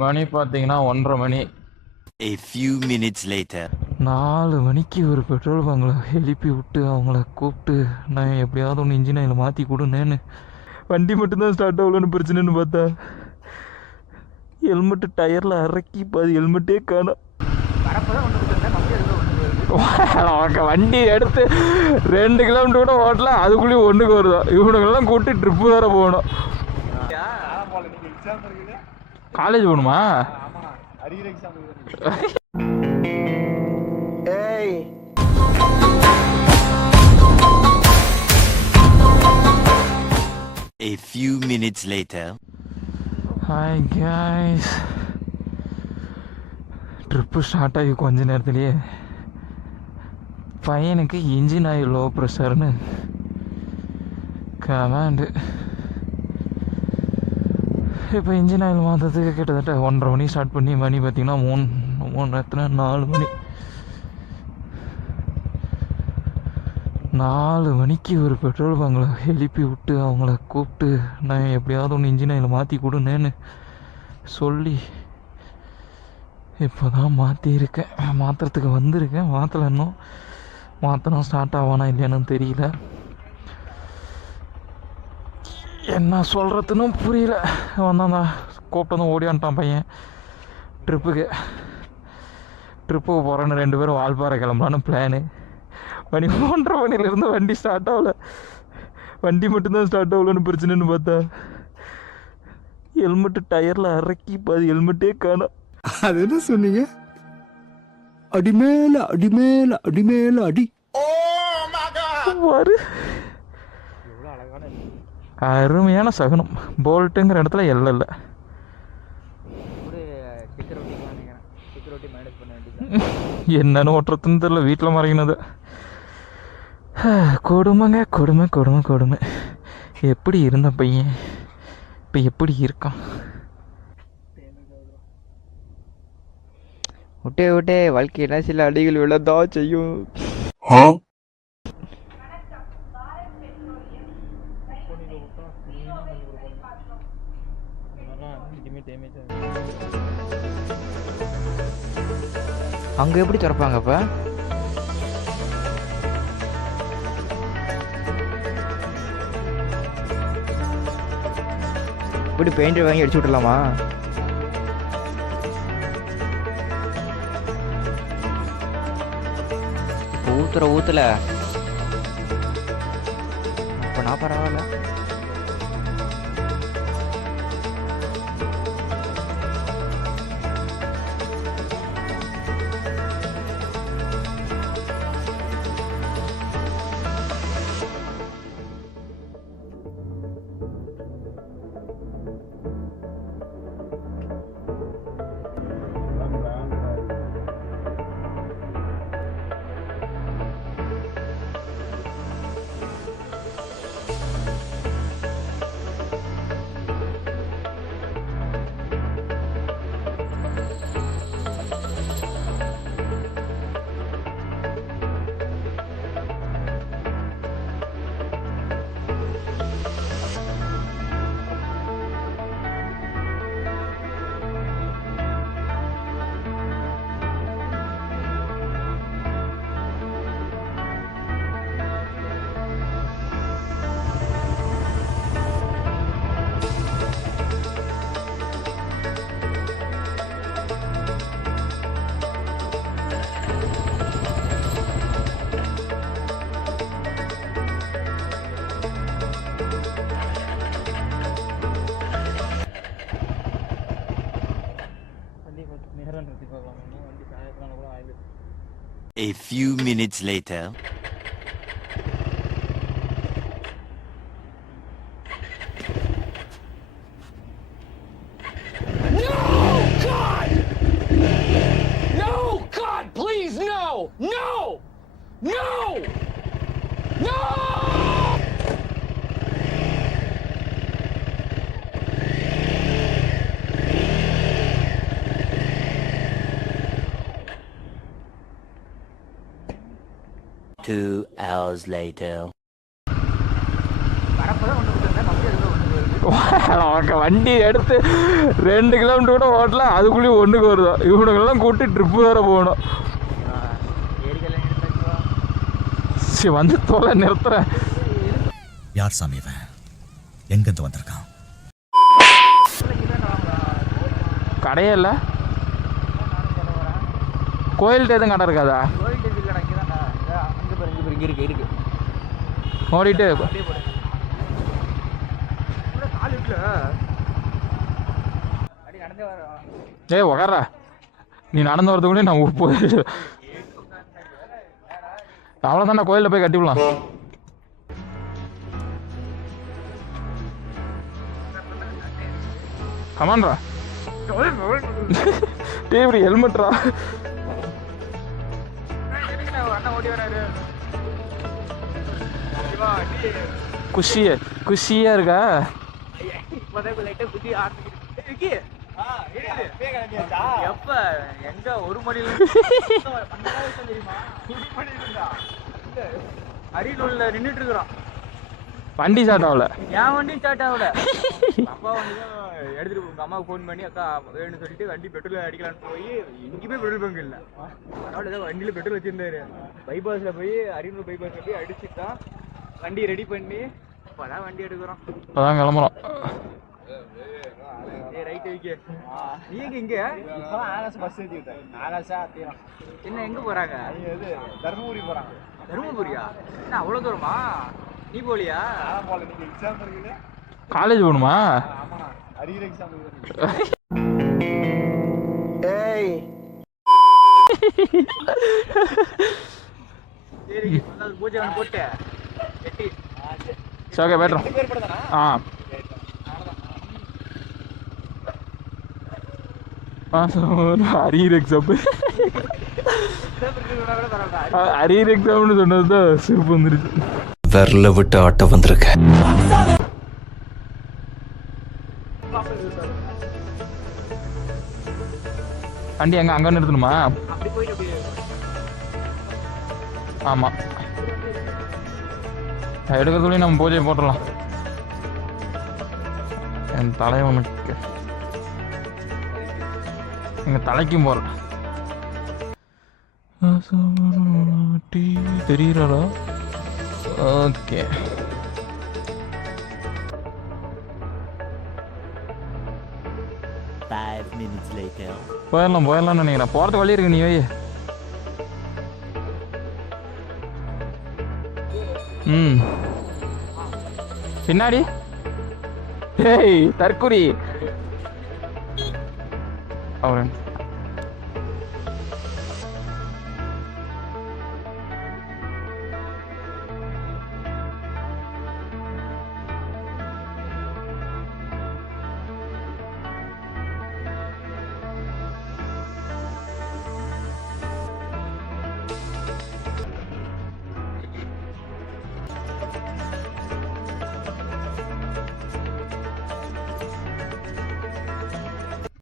மணி பார்த்தீங்கன்னா 1:30 மணி. A few minutes later. 4 மணிக்கு ஒரு பெட்ரோல் பங்கில் எழுப்பி விட்டு அவங்கள கூப்பிட்டு நான் எப்படியாவது ஒன்று இன்ஜின் ஆயில் மாற்றி கொடுனேன்னு வண்டி மட்டும்தான் ஸ்டார்ட் ஆகலன்னு பிரச்சனைன்னு பார்த்தா ஹெல்மெட்டு டயரில் இறக்கி பாதி ஹெல்மெட்டே காணும். வண்டி எடுத்து 2 கிலோமீட்டர் கூட ஓட்டல, அதுக்குள்ளேயும் ஒன்றுக்கு வருதான். இவனுங்கெல்லாம் கூப்பிட்டு ட்ரிப்பு வேறு போகணும். காலேஜ் போகணுமா? A few minutes later. Hi guys. Trip start ஆகி கொஞ்ச நேரத்துலேயே பையனுக்கு இன்ஜின் ஆயில் லோ ப்ரெஷர்னு கமாண்டு. இப்போ இன்ஜின் ஆயில் மாற்றத்துக்கு கிட்டத்தட்ட 1:30 மணி ஸ்டார்ட் பண்ணி மணி பார்த்திங்கன்னா 4 மணி. 4 மணிக்கு ஒரு பெட்ரோல் பங்கில் எழுப்பி விட்டு அவங்கள கூப்பிட்டு நான் எப்படியாவது ஒன்று இன்ஜின் ஆயில் மாற்றி கொடுனேன்னு சொல்லி இப்போ தான் மாற்றிருக்கேன். மாற்றுறதுக்கு வந்திருக்கேன். மாற்றலை இன்னும். மாற்றணும் ஸ்டார்ட் ஆவானா இல்லையானு தெரியல. என்ன சொல்கிறதுன்னு புரியல. வந்தாந்தா கூப்பிட்டு வந்து ஓடியான்ட்டான் பையன். ட்ரிப்புக்கு போகிறேன்னு 2 பேரும் வால்பாறை கிளம்பலான்னு பிளானு. மணி 1:30 மணிலேருந்து வண்டி ஸ்டார்ட் ஆகலை. வண்டி மட்டும்தான் ஸ்டார்ட் ஆகலன்னு பிரச்சனைன்னு பார்த்தா ஹெல்மெட்டு டயரில் இறக்கி பாதி ஹெல்மெட்டே காணும். அது என்ன சொன்னீங்க? அடிமேல அடிமேல அடிமேல அடி. அருமையான சகனம். போல்ட்டுங்கிற இடத்துல எல்லாம் இல்லை. என்னன்னு ஓட்டுறதுன்னு தெரியல. வீட்டில் மறையினது கொடுமைங்க. கொடுமை. எப்படி இருந்த பையன் இப்போ எப்படி இருக்கான்? விட்டே வாழ்க்கையில சில அடிகள் விழதா செய்யும். அங்க எப்படி திறப்பாங்க அப்ப? இப்படி பெயிண்ட் வாங்கி அடிச்சு விட்டுலாமா? ஊத்துல அப்ப நான் பரவாயில்ல. A few minutes later. No! 2 hours later. வண்டி எடுத்து 2 கிலோமீட்டர் கூட ஓட்டல, அதுக்குள்ளேயும் ஒன்றுக்கு வருதோம். இவனுங்கெல்லாம் கூப்பிட்டு ட்ரிப்பு வேற போகணும். சரி வந்து தொலை நிறுத்துறேன். யார் சாமி இவன்? எங்கிருந்து வந்திருக்கான்? கடையே இல்லை. கோயில்கிட்ட எதுவும் கடை இருக்காதா? ஓடிட்டு ஏய் உக்காரா, நீ நடந்து வரதுக்குள்ளே நான் போய் அவ்வளோதான், நான் கோயிலில் போய் கட்டிவிடலாம். கமான்ரா டே இப்படி ஹெல்மெட்ரா. குஷியா இருக்கா? அரியலூர்ல நின்றுட்டு இருக்கிறோம். வண்டி ஸ்டார்ட் ஆகல. என் வண்டி ஸ்டார்ட் ஆகல. அப்பா வந்து எடுத்துட்டு உங்க அம்மாவுக்கு ஃபோன் பண்ணி அக்கா வேணும்னு சொல்லிட்டு வண்டி பெட்ரோல் அடிக்கலான்னு போய் எங்கேயுமே பெட்ரோல் பங்க் இல்லை. அதனால ஏதோ வண்டியில பெட்ரோல் வச்சிருந்தாரு. பைபாஸ்ல போய் அரியலூர் பைபாஸ்ல போய் அடிச்சுட்டா வண்டி ரெடி பண்ணி இப்பதான் வண்டி எடுக்கிறோம். அதான் கிளம்புறோம். ரைட் வைக்க நீங்க இங்க ஆகாஷ் பஸ் ஏற்றிட்டேன். ஆகாஷா தீரம் என்ன எங்க போறாங்க? தர்மபுரி போறாங்க. தர்மபுரியா? என்ன அவ்வளவு தூரமா? நீ போலியா? காலேஜ் போகணுமா? ஏய் சரி பூஜை போட்டு ஓகே பேட்ரோம். ஆ அரியர் எக்ஸாம் அரியர் எக்ஸாம்னு சொன்னது தான் சிறப்பு வந்துருச்சு. விரல விட்டு ஆட்ட வந்திருக்கேன். வண்டி எங்க அங்க நிறுத்தணுமா? ஆமா, எடுக்கிறதுலையும் நம்ம பூஜையை போட்டுடலாம். என் தலைவனுக்கு எங்க தலைக்கும் போற தெரியுறாடா. ஓகே போயிடலாம்னு நினைக்கிறேன். போகிறதுக்கு வழி இருக்கு, நீ வை. பின்னாடி ஏய் தற்குறி அவன்